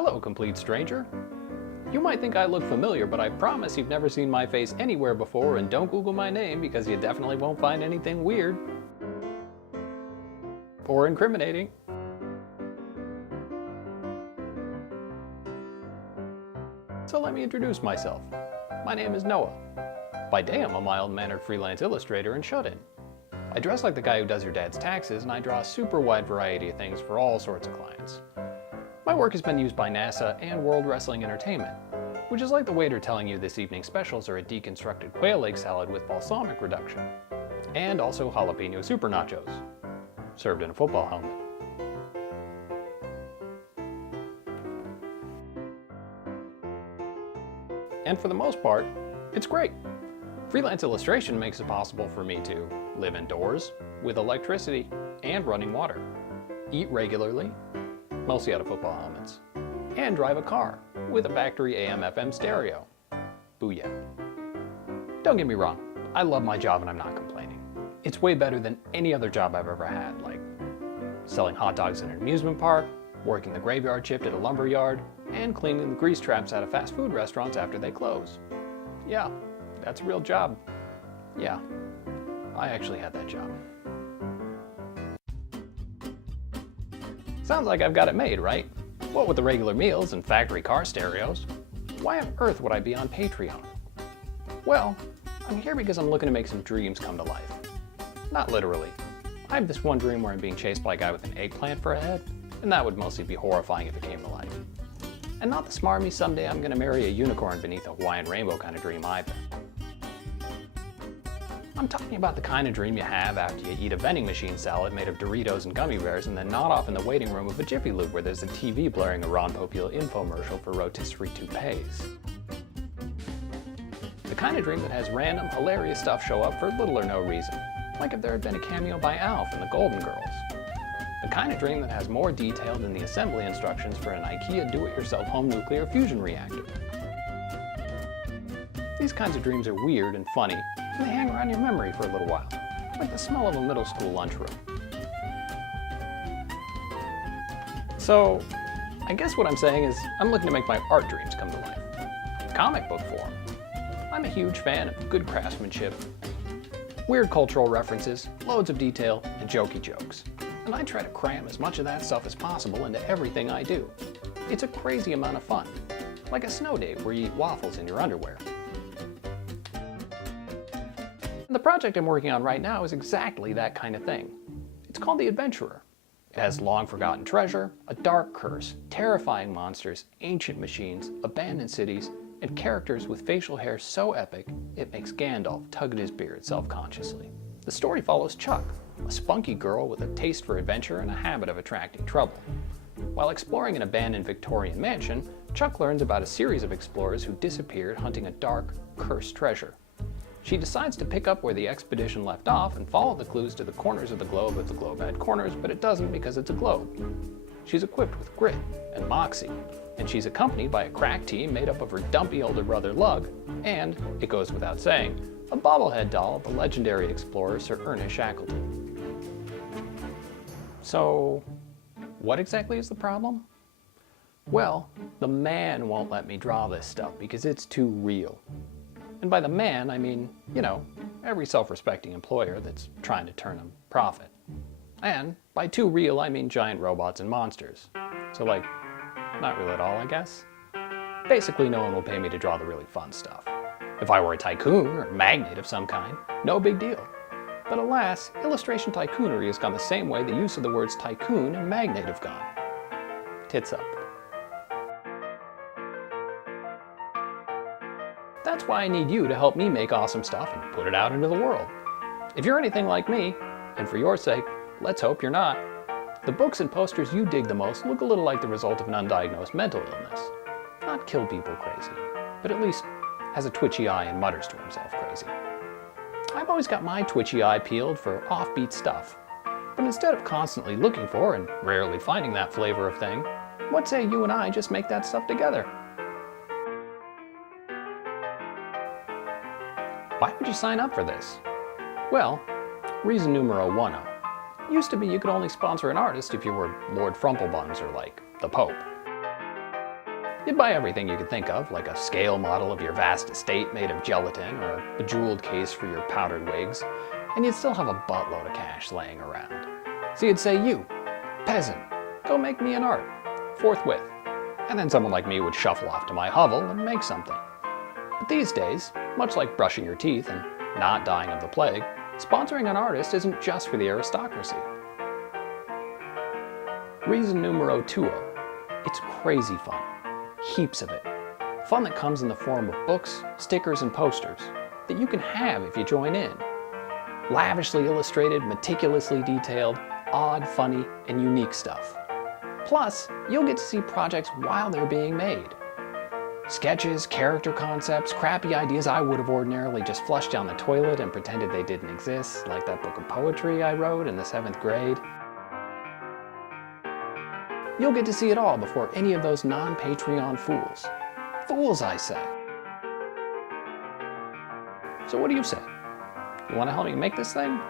Hello, complete stranger. You might think I look familiar, but I promise you've never seen my face anywhere before, and don't Google my name because you definitely won't find anything weird or incriminating. So let me introduce myself. My name is Noah. By day I'm a mild-mannered freelance illustrator and shut-in. I dress like the guy who does your dad's taxes, and I draw a super wide variety of things for all sorts of clients. My work has been used by NASA and World Wrestling Entertainment, which is like the waiter telling you this evening's specials are a deconstructed quail egg salad with balsamic reduction, and also jalapeno super nachos, served in a football helmet. And for the most part, it's great. Freelance illustration makes it possible for me to live indoors with electricity and running water, eat regularly, mostly out of football helmets, and drive a car with a factory AM/FM stereo. Booyah. Don't get me wrong, I love my job and I'm not complaining. It's way better than any other job I've ever had, like selling hot dogs in an amusement park, working the graveyard shift at a lumber yard, and cleaning the grease traps out of fast food restaurants after they close. Yeah, that's a real job. Yeah, I actually had that job. Sounds like I've got it made, right? What with the regular meals and factory car stereos? Why on earth would I be on Patreon? Well, I'm here because I'm looking to make some dreams come to life. Not literally. I have this one dream where I'm being chased by a guy with an eggplant for a head, and that would mostly be horrifying if it came to life. And not the smarmy someday I'm gonna marry a unicorn beneath a Hawaiian rainbow kind of dream either. I'm talking about the kind of dream you have after you eat a vending machine salad made of Doritos and gummy bears and then nod off in the waiting room of a Jiffy Lube where there's a TV blaring a Ron Popeil infomercial for rotisserie toupees. The kind of dream that has random, hilarious stuff show up for little or no reason, like if there had been a cameo by Alf in the Golden Girls. The kind of dream that has more detail than the assembly instructions for an IKEA do-it-yourself home nuclear fusion reactor. These kinds of dreams are weird and funny, and they hang around your memory for a little while, like the smell of a middle school lunchroom. So, I guess what I'm saying is I'm looking to make my art dreams come to life. Comic book form. I'm a huge fan of good craftsmanship, weird cultural references, loads of detail, and jokey jokes. And I try to cram as much of that stuff as possible into everything I do. It's a crazy amount of fun, like a snow day where you eat waffles in your underwear. The project I'm working on right now is exactly that kind of thing. It's called The Adventurer. It has long-forgotten treasure, a dark curse, terrifying monsters, ancient machines, abandoned cities, and characters with facial hair so epic it makes Gandalf tug at his beard self-consciously. The story follows Chuck, a spunky girl with a taste for adventure and a habit of attracting trouble. While exploring an abandoned Victorian mansion, Chuck learns about a series of explorers who disappeared hunting a dark, cursed treasure. She decides to pick up where the expedition left off and follow the clues to the corners of the globe if the globe had corners, but it doesn't because it's a globe. She's equipped with grit and moxie, and she's accompanied by a crack team made up of her dumpy older brother Lug, and, it goes without saying, a bobblehead doll of the legendary explorer Sir Ernest Shackleton. So, what exactly is the problem? Well, the man won't let me draw this stuff because it's too real. And by the man, I mean, you know, every self-respecting employer that's trying to turn a profit. And by too real, I mean giant robots and monsters. So like, not real at all, I guess. Basically, no one will pay me to draw the really fun stuff. If I were a tycoon or a magnate of some kind, no big deal. But alas, illustration tycoonery has gone the same way the use of the words tycoon and magnate have gone. Tits up. That's why I need you to help me make awesome stuff and put it out into the world. If you're anything like me, and for your sake, let's hope you're not, the books and posters you dig the most look a little like the result of an undiagnosed mental illness. Not kill people crazy, but at least has a twitchy eye and mutters to himself crazy. I've always got my twitchy eye peeled for offbeat stuff, but instead of constantly looking for and rarely finding that flavor of thing, what say you and I just make that stuff together? Why would you sign up for this? Well, reason numero uno. Used to be you could only sponsor an artist if you were Lord Frumplebuns or like the Pope. You'd buy everything you could think of, like a scale model of your vast estate made of gelatin or a bejeweled case for your powdered wigs, and you'd still have a buttload of cash laying around. So you'd say, you, peasant, go make me an art, forthwith. And then someone like me would shuffle off to my hovel and make something. But these days, much like brushing your teeth and not dying of the plague, sponsoring an artist isn't just for the aristocracy. Reason numero tuo. It's crazy fun. Heaps of it. Fun that comes in the form of books, stickers, and posters that you can have if you join in. Lavishly illustrated, meticulously detailed, odd, funny, and unique stuff. Plus, you'll get to see projects while they're being made. Sketches, character concepts, crappy ideas I would have ordinarily just flushed down the toilet and pretended they didn't exist, like that book of poetry I wrote in the 7th grade. You'll get to see it all before any of those non-Patreon fools. Fools, I say. So what do you say? You want to help me make this thing?